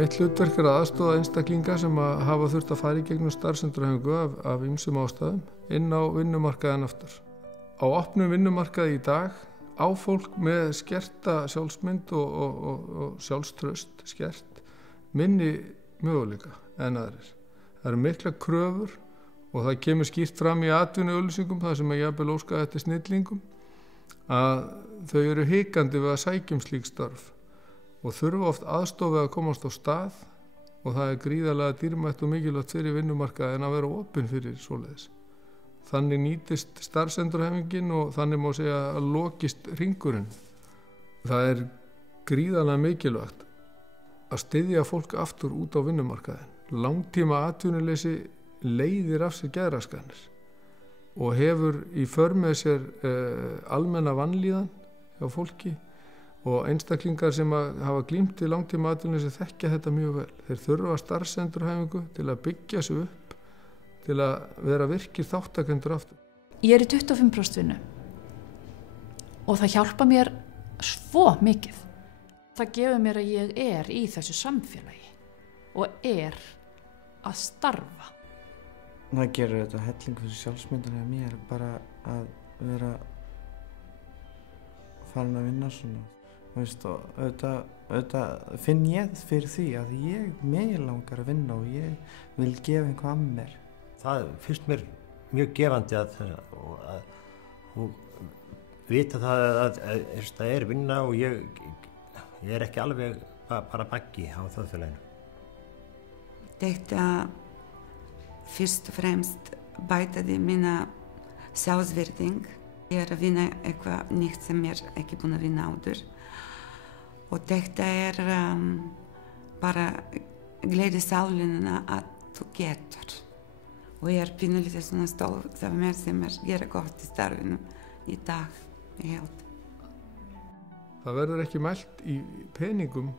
Mitt hlutverk að aðstoða einstaklinga sem hafa þurft að fara í gegnum starfsendurhæfingu af ýmsum ástæðum inn á vinnumarkaðinn aftur. Á opnum vinnumarkaði í dag á fólk með skerta sjálfsmynd og sjálfstraust skert minni möguleika en aðrir. Það eru mikla kröfur og það kemur skýrt fram í atvinnuauglýsingum þar sem jafnvel óskað eftir snillingum að þau eru hikandi við að sækja slík störf og þurfa oft aðstoð við að komast á stað og það er gríðarlega dýrmætt og mikilvægt fyrir vinnumarkaði en að vera opinn fyrir svoleiðis. Þannig nýtist starfsendurhæfingin og þannig má segja að lokist hringurinn. Það er gríðarlega mikilvægt að styðja fólk aftur út á vinnumarkaðin. Langtíma atvinnuleysi leiðir af sér geðraskanir og hefur í för með sér almenna vanlíðan hjá fólki og einstaklingar sem hafa glímt í langtíma atvinnuleysi þekkja þetta mjög vel. Þeir þurfa starfsendurhæfingu til að byggja sig upp, til að vera virkir þáttakendur aftur. Ég er í 25% vinnu og það hjálpa mér svo mikið. Það gefur mér að ég er í þessu samfélagi og er að starfa. Það gerir þetta helling fyrir sjálfsmyndina að mér bara að vera farin að vinna svona. Veist, og auðvitað finn ég fyrir því að mig langar að vinna og ég vil gefa einhvað að mér. Það finnst mér mjög gefandi að vita það að það er vinna og ég er ekki alveg bara baggi á þjóðfélaginu. Þetta fyrst og fremst bætaði mína sjálfsvirðing. Ég er að vinna eitthvað nýtt sem ég er ekki búin að vinna áður. Og þetta er bara gleði sálina að þú getur. Og ég er pínulítið svona stolt af mér sem gera gott í starfinu í dag, ég held. Það verður ekki mælt í peningum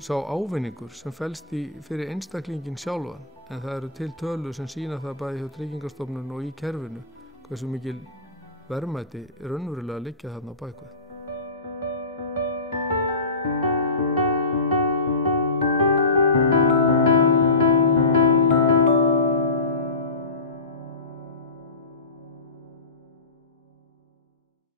sá ávinningur sem felst fyrir einstaklingin sjálfan, en það eru til tölur sem sýna það bæði hjá Tryggingastofnun og í kerfinu hversu mikil verðmæti raunverulega liggja þarna á bakvið.